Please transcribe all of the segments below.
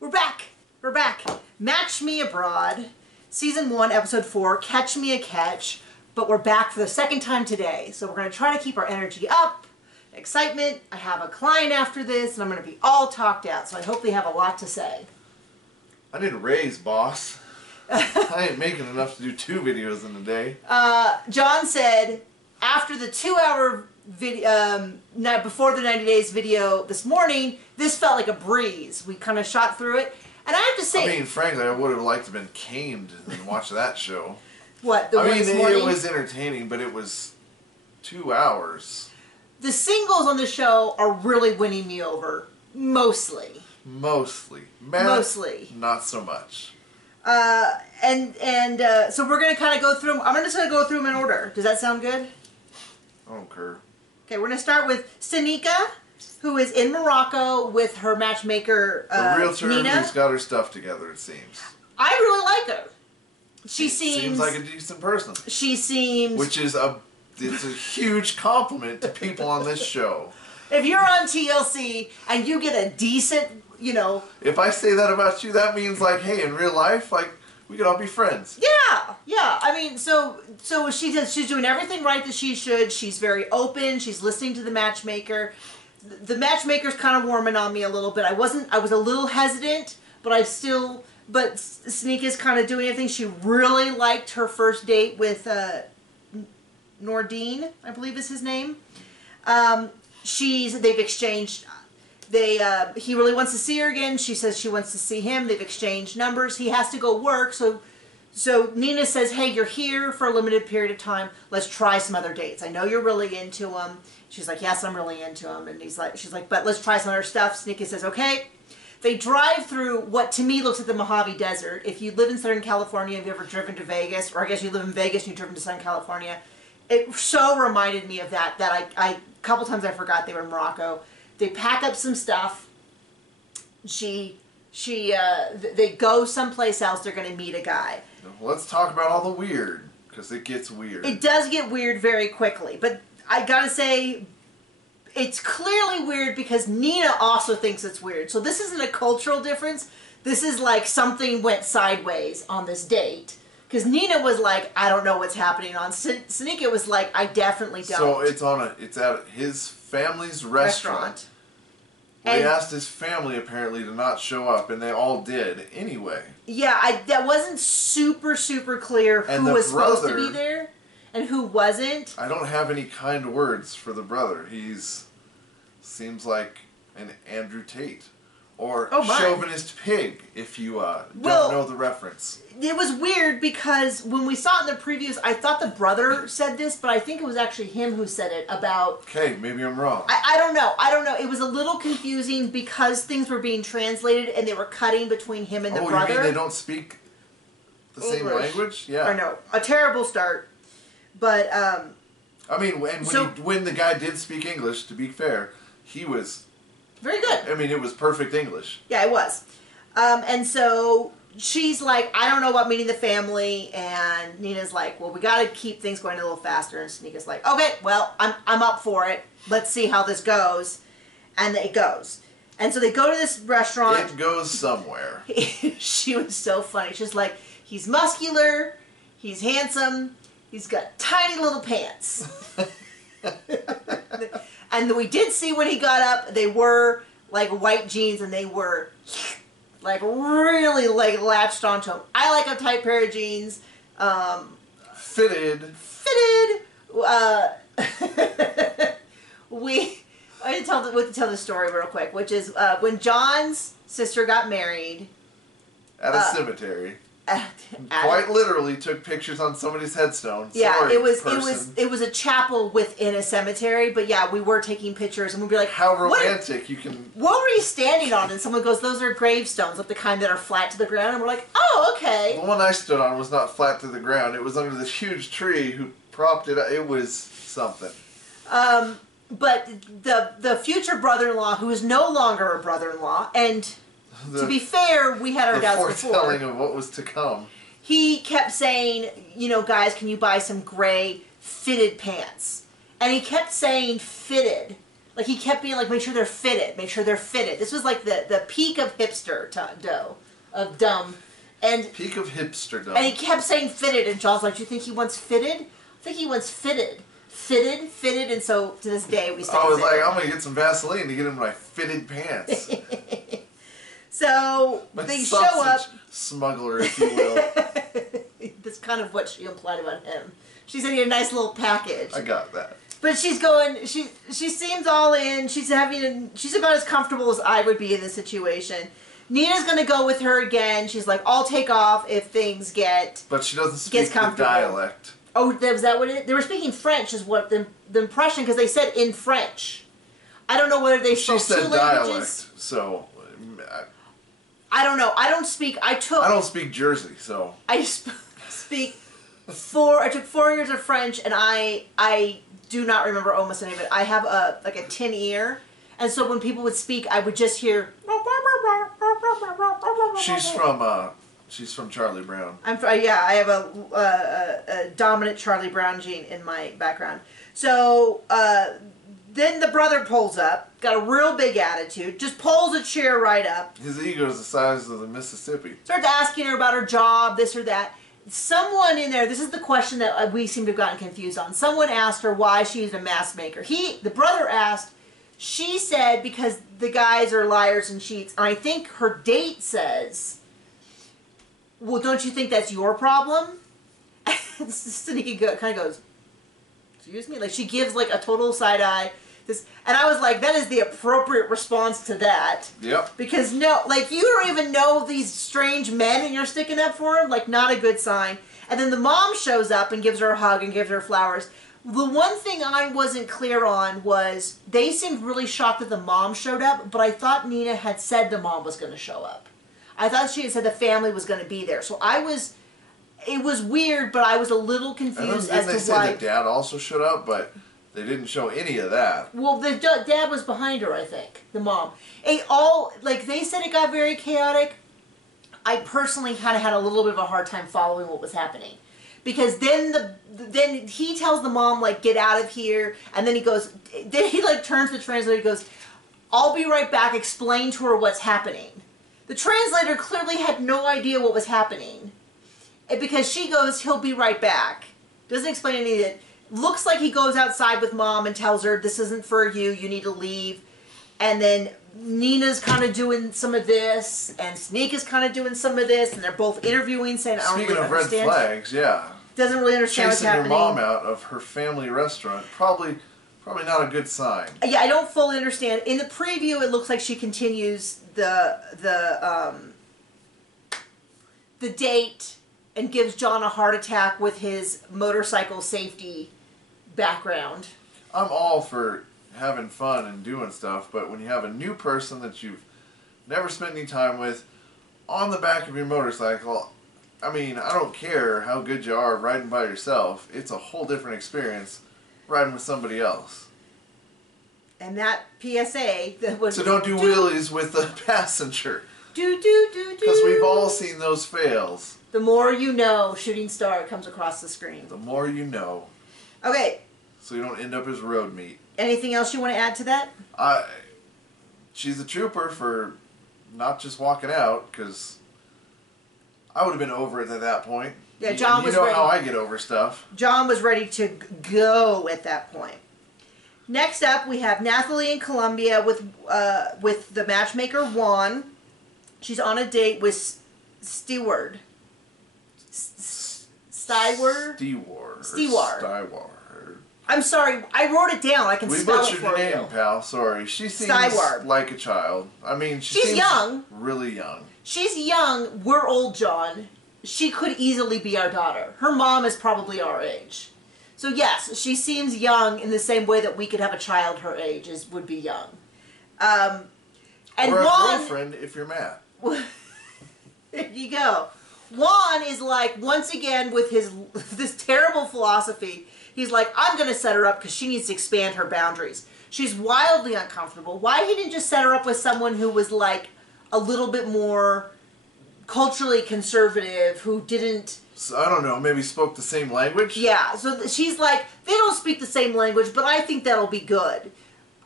We're back. We're back. Match Me Abroad, Season 1, Episode 4, Catch Me a Catch. But we're back for the second time today. So we're going to try to keep our energy up, excitement. I have a client after this, and I'm going to be all talked out. So I hope they have a lot to say. I need a raise, boss. I ain't making enough to do 2 videos in a day. John said after the 2-hour video, before the 90 days video this morning, this felt like a breeze. We kind of shot through it. And I have to say... I mean, frankly, I would have liked to have been caned and watch that show. What, the one this morning? It was entertaining, but it was 2 hours. The singles on the show are really winning me over. Mostly. Mostly. Matt, mostly. Not so much. So we're going to kind of go through them. I'm just going to go through them in order. Does that sound good? I don't care. Okay, we're going to start with Sanika, who is in Morocco with her matchmaker, a realtor Nina. who's got her stuff together, it seems. I really like her. She seems like a decent person. She seems... Which is it's a huge compliment to people on this show. If you're on TLC and you get a decent, you know... If I say that about you, that means like, hey, in real life, like, we could all be friends. Yeah, yeah. I mean, so she says she's doing everything right that she should. She's very open. She's listening to the matchmaker. The matchmaker's kind of warming on me a little bit. I was a little hesitant, but Sanika's kind of doing everything. She really liked her first date with Nordine, I believe is his name. They've exchanged. He really wants to see her again. She says she wants to see him. They've exchanged numbers. He has to go work, so Nina says, "Hey, you're here for a limited period of time. Let's try some other dates. I know you're really into him." She's like, "Yes, I'm really into him." And she's like, "But let's try some other stuff." Sanika says, "Okay." They drive through what to me looks like the Mojave Desert. If you live in Southern California, have you ever driven to Vegas? Or I guess you live in Vegas and you've driven to Southern California. It so reminded me of that a couple times I forgot they were in Morocco. They pack up some stuff. They go someplace else. They're going to meet a guy. Let's talk about all the weird, because it gets weird. It does get weird very quickly, but I gotta say, it's clearly weird because Nina also thinks it's weird. So this isn't a cultural difference. This is like something went sideways on this date. Because Nina was like, I don't know what's happening on. Sanika was like, I definitely don't. So it's at his family's restaurant. They asked his family apparently to not show up, and they all did anyway. Yeah, that wasn't super clear who was supposed to be there and who wasn't. I don't have any kind words for the brother. Seems like an Andrew Tate. Or chauvinist pig, if you don't know the reference. It was weird because when we saw it in the previews, I thought the brother said this, but I think it was actually him who said it about... Okay, maybe I'm wrong. I don't know. It was a little confusing because things were being translated and they were cutting between him and the brother. You mean they don't speak the same language? Yeah. I know. A terrible start. But, I mean, when the guy did speak English, to be fair, he was... very good. I mean, it was perfect English. Yeah, it was. And so she's like, I don't know about meeting the family. And Nina's like, well, we got to keep things going a little faster. And Sanika's like, okay, well, I'm up for it. Let's see how this goes. And it goes. And so they go to this restaurant. It goes somewhere. She was so funny. She's like, he's muscular. He's handsome. He's got tiny little pants. And we did see when he got up, they were like white jeans and they were like really like latched onto him. I like a tight pair of jeans. Fitted. I need to tell the story real quick, which is when John's sister got married. At a cemetery. Quite literally took pictures on somebody's headstone. Yeah, Sorry, it was a chapel within a cemetery, but yeah, we were taking pictures and we'd be like, how romantic what were you standing on? And someone goes, those are gravestones, like the kind that are flat to the ground, and we're like, oh, okay. The one I stood on was not flat to the ground. It was under this huge tree who propped it up. It was something. But the future brother-in-law, who is no longer a brother-in-law, and to be fair, we had our doubts before. The foretelling of what was to come. He kept saying, you know, guys, can you buy some gray fitted pants? And he kept saying fitted. Like, he kept being like, make sure they're fitted, make sure they're fitted. This was like the peak of hipster of dumb. And peak of hipsterdom. And he kept saying fitted, and John's like, do you think he wants fitted? I think he wants fitted. Fitted, and so to this day we say I was fitted. like, I'm going to get some Vaseline to get in my fitted pants. So my they show up. Smuggler, if you will. That's kind of what she implied about him. She said he had a nice little package. I got that. But she's going, she seems all in. She's about as comfortable as I would be in this situation. Nina's going to go with her again. She's like, I'll take off if things get But she doesn't speak the dialect. Oh, was that what it is? They were speaking French is what the impression, because they said in French. I don't know whether they spoke two languages. She said dialect, so... I don't know. I don't speak Jersey, so... I speak I took 4 years of French, and I do not remember almost any of it. I have a tin ear, and so when people would speak, I would just hear... She's from Charlie Brown. Yeah, I have a dominant Charlie Brown gene in my background. So then the brother pulls up, got a real big attitude, just pulls a chair right up. His ego is the size of the Mississippi. Starts asking her about her job, this or that. Someone in there, this is the question that we seem to have gotten confused on. Someone asked her why she's a mask maker. The brother asked, she said because the guys are liars and cheats. And I think her date says... Well, don't you think that's your problem? And Sneaky kind of goes, excuse me? Like, she gives, like, a total side eye. And I was like, that is the appropriate response to that. Yep. Because, no, like, you don't even know these strange men and you're sticking up for them? Like, not a good sign. And then the mom shows up and gives her a hug and gives her flowers. The one thing I wasn't clear on was they seemed really shocked that the mom showed up, but I thought Nina had said the mom was going to show up. I thought she had said the family was going to be there. So it was weird, but I was a little confused as to why. They said the dad also showed up, but they didn't show any of that. Well, the dad was behind her, I think, the mom. They said it got very chaotic. I personally kind of had a little bit of a hard time following what was happening. Because then he tells the mom, like, get out of here, and then he goes, then he, like, turns to the translator and goes, I'll be right back, explain to her what's happening. The translator clearly had no idea what was happening. Because she goes, he'll be right back. Doesn't explain any of it. Looks like he goes outside with mom and tells her, this isn't for you, you need to leave. And then Nina's kind of doing some of this, and Sneak is kind of doing some of this, and they're both interviewing, saying, I don't really understand. Speaking of red flags, yeah. Doesn't really understand what's happening. Chasing your mom out of her family restaurant, probably not a good sign. Yeah, I don't fully understand. In the preview, it looks like she continues the date and gives John a heart attack with his motorcycle safety background. I'm all for having fun and doing stuff, but when you have a new person that you've never spent any time with on the back of your motorcycle, I mean, I don't care how good you are riding by yourself. It's a whole different experience riding with somebody else. And that PSA that was... So don't do wheelies with a passenger. Do. Because we've all seen those fails. The more you know, shooting star comes across the screen. The more you know. Okay. So you don't end up as road meat. Anything else you want to add to that? She's a trooper for not just walking out, because I would have been over it at that point. Yeah, John was ready. You know how I get over stuff. John was ready to go at that point. Next up, we have Nathalie in Colombia with the matchmaker Juan. She's on a date with Steward. Steward. I'm sorry, I wrote it down. I can spell it for you. We butchered your name, pal. Sorry. She seems like a child. I mean, she's young. Really young. She's young. We're old, John. She could easily be our daughter. Her mom is probably our age. So yes, she seems young in the same way that we could have a child her age would be young. And or a girlfriend if you're Matt. There you go. Juan is like, once again, with this terrible philosophy, he's like, I'm going to set her up because she needs to expand her boundaries. She's wildly uncomfortable. Why he didn't just set her up with someone who was like a little bit more culturally conservative, who didn't... So, I don't know, maybe spoke the same language? Yeah, so she's like, they don't speak the same language, but I think that'll be good.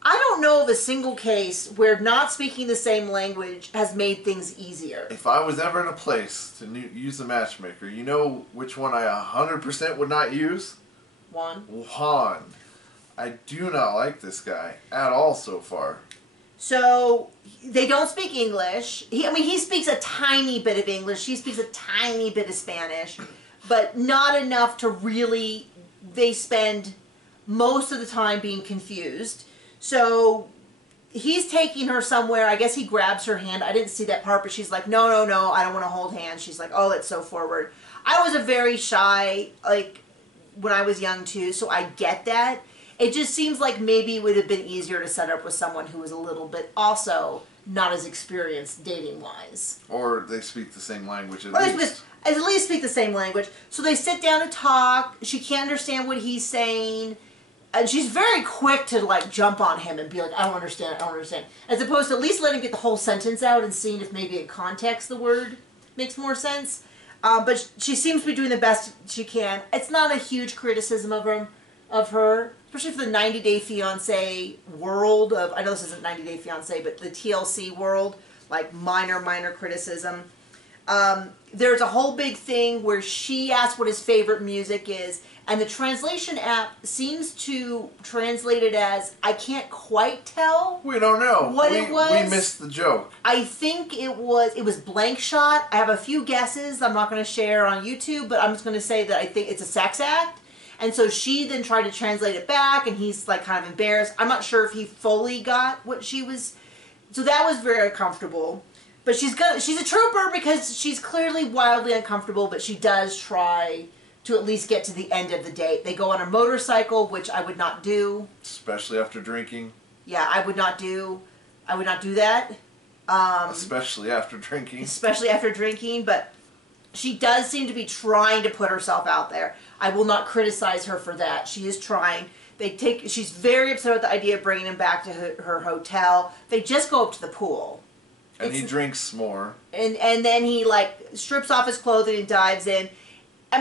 I don't know of a single case where not speaking the same language has made things easier. If I was ever in a place to use a matchmaker, you know which one I 100% would not use? Juan. I do not like this guy at all so far. So, they don't speak English. He speaks a tiny bit of English. He speaks a tiny bit of Spanish. But not enough to really... They spend most of the time being confused. So he's taking her somewhere. I guess he grabs her hand. I didn't see that part, but she's like, no, no, no, I don't want to hold hands. She's like, oh, that's so forward. I was a very shy, when I was young too, so I get that. It just seems like maybe it would have been easier to set up with someone who was a little bit also not as experienced dating-wise. Or they speak the same language at least. At least speak the same language. So they sit down to talk. She can't understand what he's saying. And she's very quick to, jump on him and be like, I don't understand, I don't understand. As opposed to at least letting him get the whole sentence out and seeing if maybe in context the word makes more sense. But she seems to be doing the best she can. It's not a huge criticism of her, especially for the 90 Day Fiancé world of, I know this isn't 90 Day Fiancé, but the TLC world, minor criticism. There's a whole big thing where she asked what his favorite music is, and the translation app seems to translate it as, I can't quite tell. We don't know. What it was. We missed the joke. I think it was Blank Shot. I have a few guesses I'm not going to share on YouTube, but I'm just going to say that I think it's a sex act. And so she then tried to translate it back, and he's kind of embarrassed. I'm not sure if he fully got what she was. So that was very uncomfortable. But she's a trooper because she's clearly wildly uncomfortable, but she does try to at least get to the end of the date. They go on a motorcycle, which I would not do. Especially after drinking. Yeah, I would not do that. Especially after drinking. Especially after drinking, but she does seem to be trying to put herself out there. I will not criticize her for that. She is trying. She's very upset with the idea of bringing him back to her hotel. They just go up to the pool. And he drinks more. And then he strips off his clothing and dives in.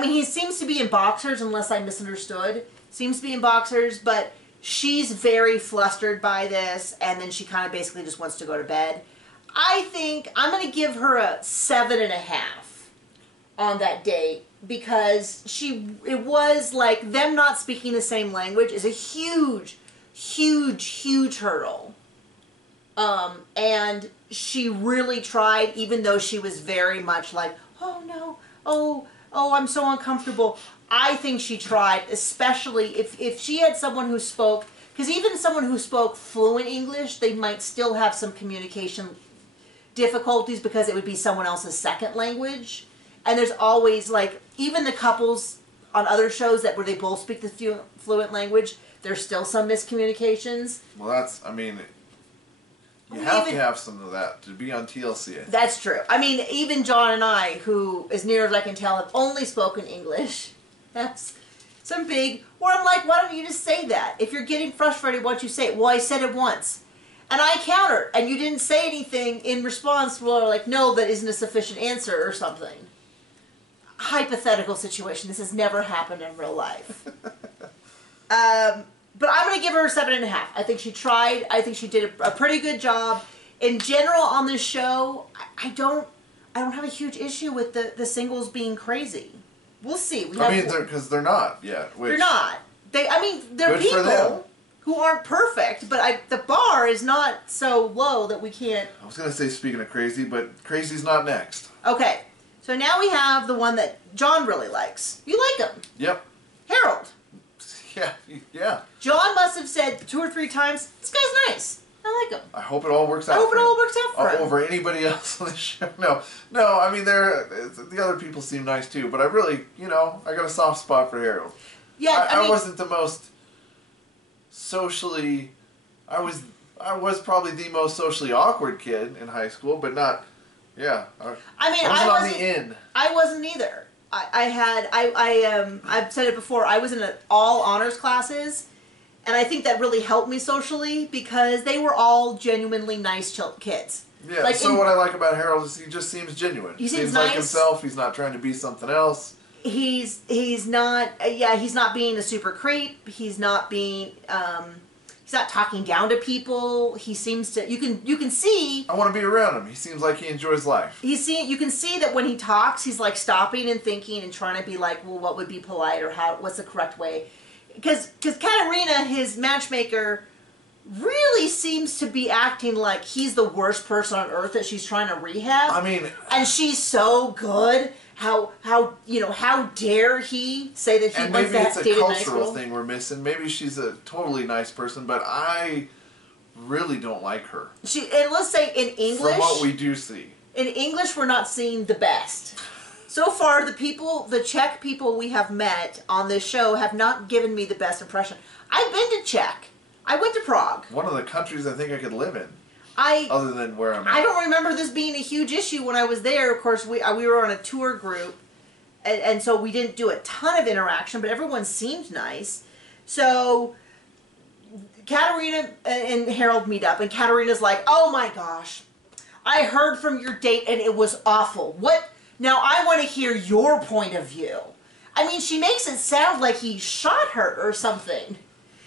He seems to be in boxers, unless I misunderstood. Seems to be in boxers, but she's very flustered by this, and then she kind of basically just wants to go to bed. I think I'm going to give her a 7.5 on that date, because it was them not speaking the same language is a huge, huge, huge hurdle. And she really tried, even though she was very much oh no, oh, I'm so uncomfortable. I think she tried, especially if she had someone who spoke, because even someone who spoke fluent English, they might still have some communication difficulties because it would be someone else's second language. And there's always, even the couples on other shows where they both speak the fluent language, there's still some miscommunications. Well, you have to have some of that to be on TLC. That's true. Even John and I, who, as near as I can tell, have only spoken English, that's some big... Where I'm like, why don't you just say that? If you're getting frustrated, why don't you say it? Well, I said it once. And I countered, and you didn't say anything in response. Well, no, that isn't a sufficient answer or something. Hypothetical situation. This has never happened in real life. But I'm going to give her a 7.5. I think she tried. I think she did a pretty good job. In general, on this show, I don't have a huge issue with the singles being crazy. We'll see. Because they're not yet. They're not. They're people who aren't perfect, but the bar is not so low that we can't... I was going to say, speaking of crazy, but crazy's not next. Okay. So now we have the one that John really likes. You like him. Yep. Harold. Yeah. John must have said 2 or 3 times, this guy's nice. I like him. I hope it all works out. I hope it all works out for him. Over anybody else on the show. No. The other people seem nice too, but I really, I got a soft spot for Harold. Yeah, I wasn't the most socially... I was probably the most socially awkward kid in high school, but not... Yeah. I wasn't on the end. I wasn't either. I've said it before, I was in all honors classes, and I think that really helped me socially because they were all genuinely nice kids. Yeah, what I like about Harold is he just seems genuine. He seems like nice. Himself, he's not trying to be something else. He's not being a super creep, he's not being, not talking down to people. He seems to, you can see. I want to be around him. He seems like he enjoys life. You can see that when he talks, he's like stopping and thinking and trying to be like, well, what would be polite, or what's the correct way? Because Katarina, his matchmaker, really seems to be acting like he's the worst person on earth that she's trying to rehab. I mean, and she's so good. How dare he say that he wants to date a nice girl? Maybe it's a cultural thing we're missing. Maybe she's a totally nice person, but I really don't like her. And let's say in English, from what we do see, in English, we're not seeing the best. So far, the Czech people we have met on this show have not given me the best impression. I've been to Czech. I went to Prague. One of the countries I think I could live in. Other than where I'm at. I don't remember this being a huge issue when I was there. Of course, we were on a tour group, and so we didn't do a ton of interaction, but everyone seemed nice. So Katarina and Harold meet up, and Katarina's like, oh my gosh, I heard from your date and it was awful. What? Now I want to hear your point of view. I mean, she makes it sound like he shot her or something.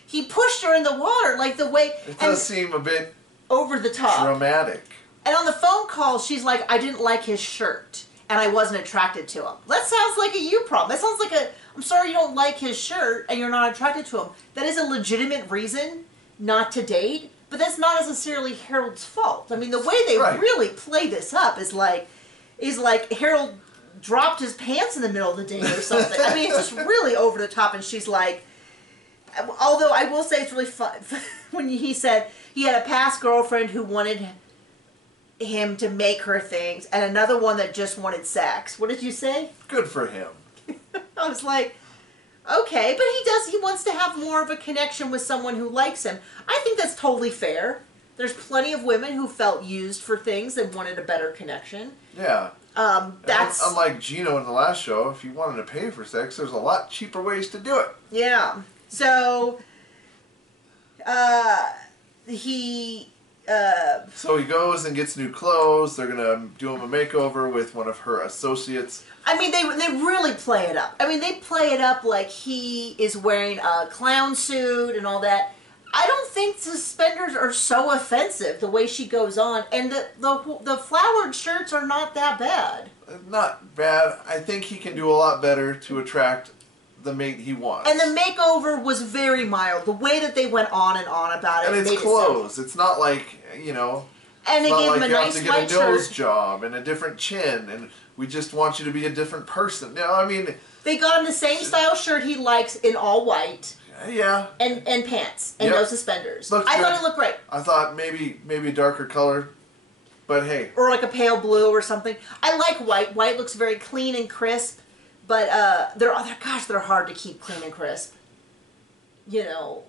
He pushed her in the water, like the way... It does seem a bit... over the top. Dramatic. And on the phone call, she's like, I didn't like his shirt, and I wasn't attracted to him. That sounds like a you problem. That sounds like I'm sorry you don't like his shirt, and you're not attracted to him. That is a legitimate reason not to date, but that's not necessarily Harold's fault. I mean, the way they really play this up is like Harold dropped his pants in the middle of the date or something. I mean, it's just really over the top, and she's like... Although I will say it's really fun when he said he had a past girlfriend who wanted him to make her things, and another one that just wanted sex. What did you say? Good for him. I was like, okay, but he wants to have more of a connection with someone who likes him. I think that's totally fair. There's plenty of women who felt used for things and wanted a better connection. Yeah. That's unlike Gino in the last show. If you wanted to pay for sex, there's a lot cheaper ways to do it. Yeah. So, he goes and gets new clothes. They're gonna do him a makeover with one of her associates. I mean, they really play it up. I mean, they play it up like he is wearing a clown suit and all that. I don't think suspenders are so offensive the way she goes on, and the flowered shirts are not that bad. Not bad. I think he can do a lot better to attract the mate he wants. And the makeover was very mild. The way that they went on and on about it. And it's clothes. It's not like, you know... And they gave him a nice white shirt. You have to get a nose job and a different chin, and we just want you to be a different person. You know, I mean... They got him the same style shirt he likes in all white. Yeah. And pants. And no suspenders. I thought it looked great. I thought maybe a darker color, but hey. Or like a pale blue or something. I like white. White looks very clean and crisp. But they're hard to keep clean and crisp. You know,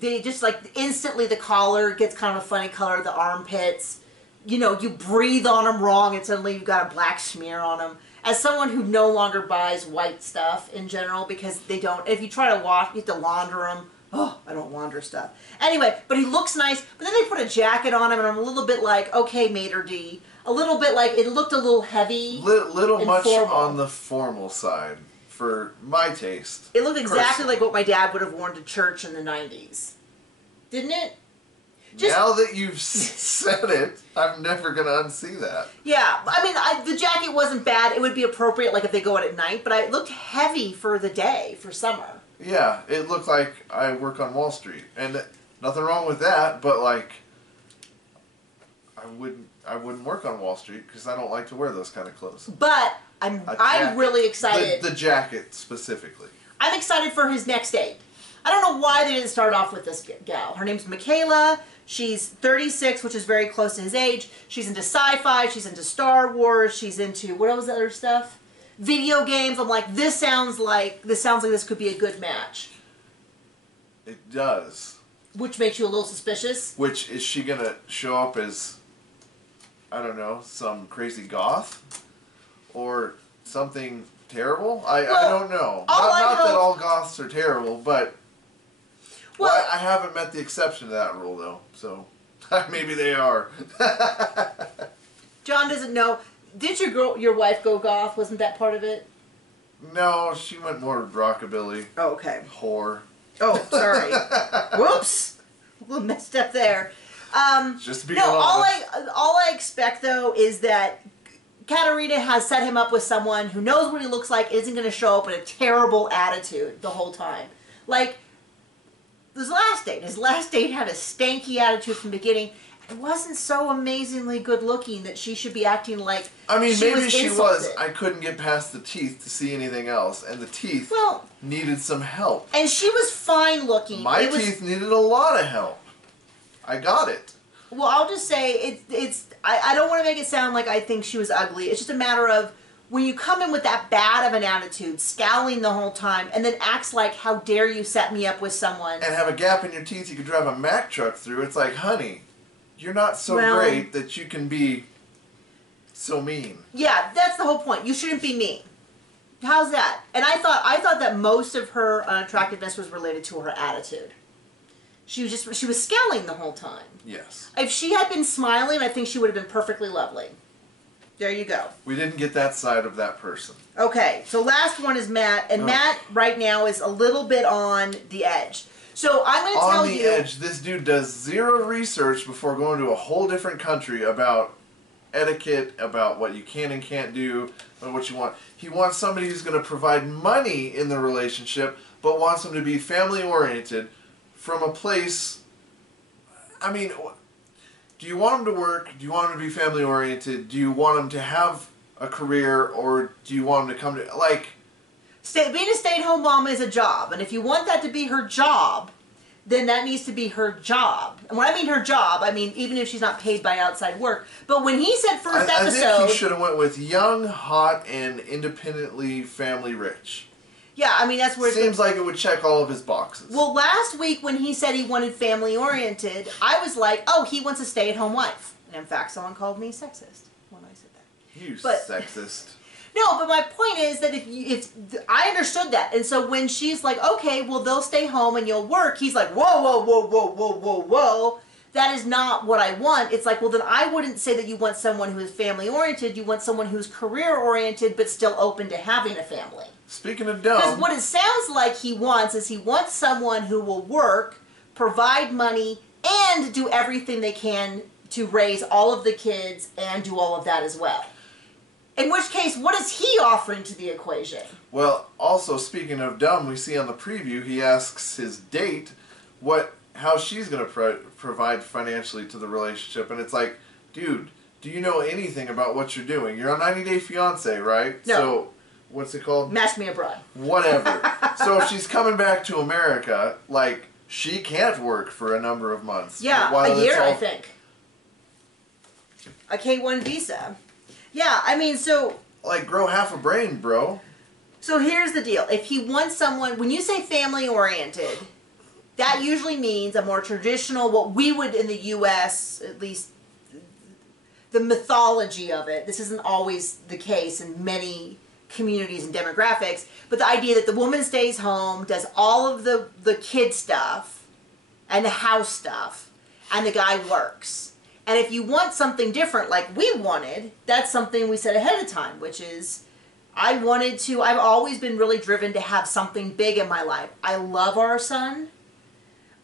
they just like instantly the collar gets kind of a funny color, the armpits. You know, you breathe on them wrong and suddenly you've got a black smear on them. As someone who no longer buys white stuff in general because they don't, if you try to wash, you have to launder them. Oh, I don't launder stuff. Anyway, but he looks nice. But then they put a jacket on him and I'm a little bit like, okay, Mater D. A little bit like, it looked a little heavy. Little much formal. On the formal side, for my taste. It looked exactly like what my dad would have worn to church in the 90s. Didn't it? Now that you've said it, I'm never going to unsee that. Yeah, I mean, the jacket wasn't bad. It would be appropriate like if they go out at night, but it looked heavy for the day, for summer. Yeah, it looked like I work on Wall Street. And nothing wrong with that, but like, I wouldn't work on Wall Street because I don't like to wear those kind of clothes. But I'm really excited. The jacket specifically. I'm excited for his next date. I don't know why they didn't start off with this gal. Her name's Michaela. She's 36, which is very close to his age. She's into sci-fi. She's into Star Wars. She's into, what else other stuff? Video games. I'm like, this sounds like this could be a good match. It does. Which makes you a little suspicious. Which, is she going to show up as, I don't know, some crazy goth? Or something terrible? I don't know. Not that all goths are terrible, but... Well, I haven't met the exception to that rule, though, so maybe they are. John doesn't know. Did your wife go goth? Wasn't that part of it? No, she went more rockabilly. Oh, okay. Whore. Oh, sorry. Whoops. a little messed up there. Just being no, honest. all I expect though is that Katerina has set him up with someone who knows what he looks like, isn't going to show up with a terrible attitude the whole time. Like his last date. His last date had a stanky attitude from the beginning. It wasn't so amazingly good looking that she should be acting like maybe she insulted. was. I couldn't get past the teeth to see anything else, and the teeth needed some help. And she was fine looking. My teeth needed a lot of help. I got it. Well, I'll just say I don't want to make it sound like I think she was ugly. It's just a matter of when you come in with that bad of an attitude, scowling the whole time, and then acts like, how dare you set me up with someone. And have a gap in your teeth you could drive a Mack truck through. It's like, honey, you're not so great that you can be so mean. Yeah, that's the whole point. You shouldn't be mean. How's that? And I thought that most of her unattractiveness was related to her attitude. She was scowling the whole time. Yes. If she had been smiling, I think she would have been perfectly lovely. There you go. We didn't get that side of that person. Okay, so last one is Matt, and Matt right now is a little bit on the edge. So I'm going to tell you... On the edge, this dude does zero research before going to a whole different country about etiquette, about what you can and can't do, about what you want. He wants somebody who's going to provide money in the relationship, but wants them to be family-oriented from a place... I mean, do you want them to work? Do you want them to be family-oriented? Do you want them to have a career? Or do you want them to come to... Like... Being a stay-at-home mom is a job, and if you want that to be her job, then that needs to be her job. And when I mean her job, I mean even if she's not paid by outside work. But when he said first episode... I think he should have went with young, hot, and independently family rich. Yeah, I mean that's where... Seems like it would check all of his boxes. Well, last week when he said he wanted family-oriented, I was like, oh, he wants a stay-at-home wife. And in fact, someone called me sexist when I said that. You sexist. No, but my point is that if I understood that, and so when she's like, okay, well they'll stay home and you'll work, he's like, whoa, whoa, whoa, whoa, whoa, whoa, whoa. That is not what I want. It's like, well then I wouldn't say that you want someone who is family oriented. You want someone who's career oriented, but still open to having a family. Speaking of dumb, because what it sounds like he wants is he wants someone who will work, provide money, and do everything they can to raise all of the kids and do all of that as well. In which case, what is he offering to the equation? Well, also, speaking of dumb, we see on the preview, he asks his date how she's going to provide financially to the relationship. And it's like, dude, do you know anything about what you're doing? You're on 90 Day Fiancé, right? No. So, what's it called? Match Me Abroad. Whatever. So if she's coming back to America, like, she can't work for a number of months. Yeah, a year, I think. A K-1 visa. Yeah, I mean, so... Like, grow half a brain, bro. So here's the deal. If he wants someone... When you say family-oriented, that usually means a more traditional, what we would in the U.S., at least the mythology of it. This isn't always the case in many communities and demographics, but the idea that the woman stays home, does all of the kid stuff and the house stuff, and the guy works. And if you want something different like we wanted, that's something we said ahead of time, which is I've always been really driven to have something big in my life. I love our son,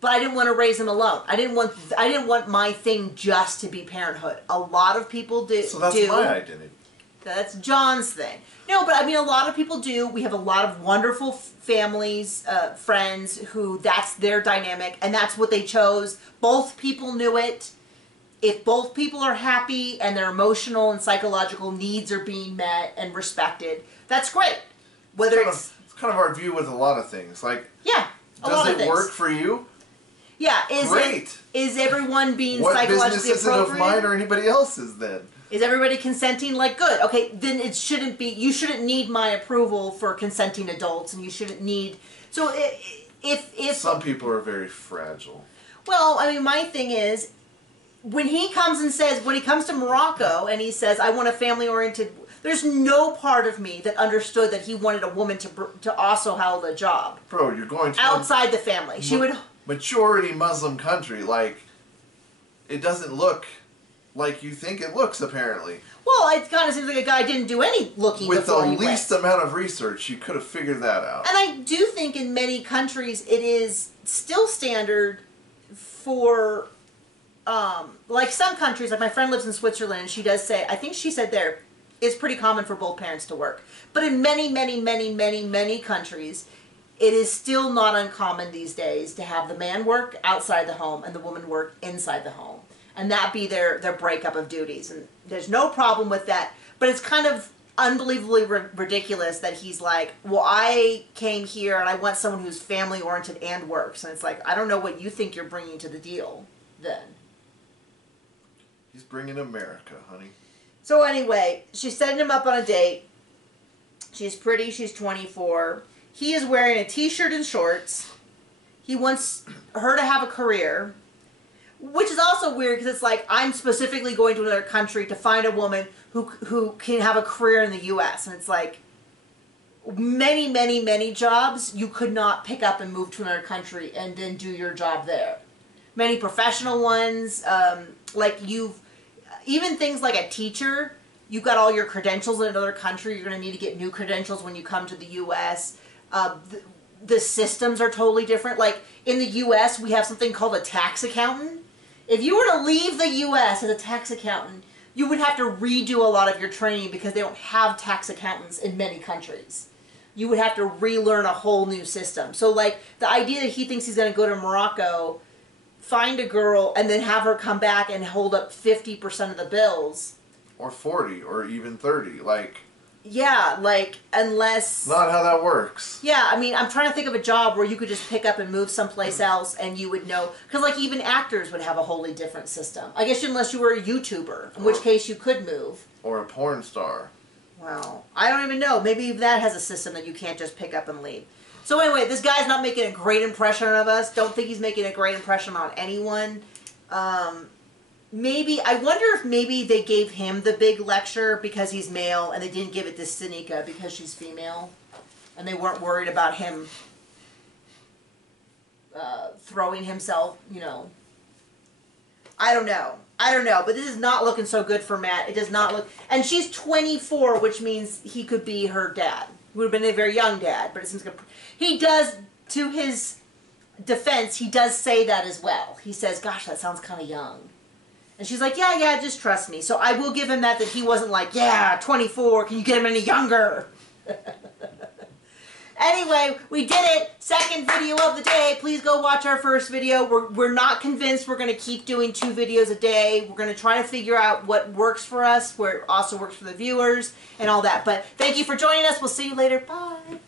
but I didn't want to raise him alone. I didn't want my thing just to be parenthood. A lot of people do. So that's my identity. That's John's thing. No, but I mean a lot of people do. We have a lot of wonderful families, friends who that's their dynamic and that's what they chose. Both people knew it. If both people are happy and their emotional and psychological needs are being met and respected, that's great. It's kind of our view with a lot of things. Like, yeah, does it work for you? Yeah, great. Is everyone being psychologically appropriate? What business is it of mine or anybody else's then? Is everybody consenting? Like, good. Okay, then it shouldn't be. You shouldn't need my approval for consenting adults, and you shouldn't need. So if some people are very fragile. Well, I mean, my thing is, when he comes to Morocco and he says, I want a family-oriented, there's no part of me that understood that he wanted a woman to also hold a job. Bro, you're going to... Outside the family. She would... Majority Muslim country, like, it doesn't look like you think it looks, apparently. Well, it kind of seems like a guy didn't do any looking before he went. With the least amount of research, you could have figured that out. And I do think in many countries it is still standard for, like some countries, like my friend lives in Switzerland, and she does say, I think she said there, it's pretty common for both parents to work. But in many, many, many, many, many countries, it is still not uncommon these days to have the man work outside the home and the woman work inside the home. And that be their breakup of duties. And there's no problem with that. But it's kind of unbelievably ridiculous that he's like, well, I came here and I want someone who's family oriented and works. And it's like, I don't know what you think you're bringing to the deal then. He's bringing America, honey. So anyway, she's setting him up on a date. She's pretty. She's 24. He is wearing a t-shirt and shorts. He wants her to have a career, which is also weird because it's like, I'm specifically going to another country to find a woman who can have a career in the U.S. And it's like, many, many, many jobs you could not pick up and move to another country and then do your job there. Many professional ones, even things like a teacher, you've got all your credentials in another country. You're going to need to get new credentials when you come to the U.S. The systems are totally different. Like in the U.S., we have something called a tax accountant. If you were to leave the U.S. as a tax accountant, you would have to redo a lot of your training because they don't have tax accountants in many countries. You would have to relearn a whole new system. So like the idea that he thinks he's going to go to Morocco, find a girl, and then have her come back and hold up 50% of the bills. Or 40, or even 30, like... Yeah, like, unless... Not how that works. Yeah, I mean, I'm trying to think of a job where you could just pick up and move someplace else and you would know... Because, like, even actors would have a wholly different system. I guess unless you were a YouTuber, in which case you could move. Or a porn star. Well, I don't even know. Maybe that has a system that you can't just pick up and leave. So anyway, this guy's not making a great impression of us. Don't think he's making a great impression on anyone. Maybe, I wonder if maybe they gave him the big lecture because he's male and they didn't give it to Sinika because she's female. And they weren't worried about him throwing himself, you know. I don't know. But this is not looking so good for Matt. It does not look... And she's 24, which means he could be her dad. He would have been a very young dad, but it seems good. He does, to his defense, he does say that as well. He says, gosh, that sounds kind of young. And she's like, yeah, just trust me. So I will give him that he wasn't like, yeah, 24, can you get him any younger? Anyway, we did it. Second video of the day. Please go watch our first video. We're not convinced we're going to keep doing 2 videos a day. We're going to try to figure out what works for us, where it also works for the viewers, and all that. But thank you for joining us. We'll see you later. Bye.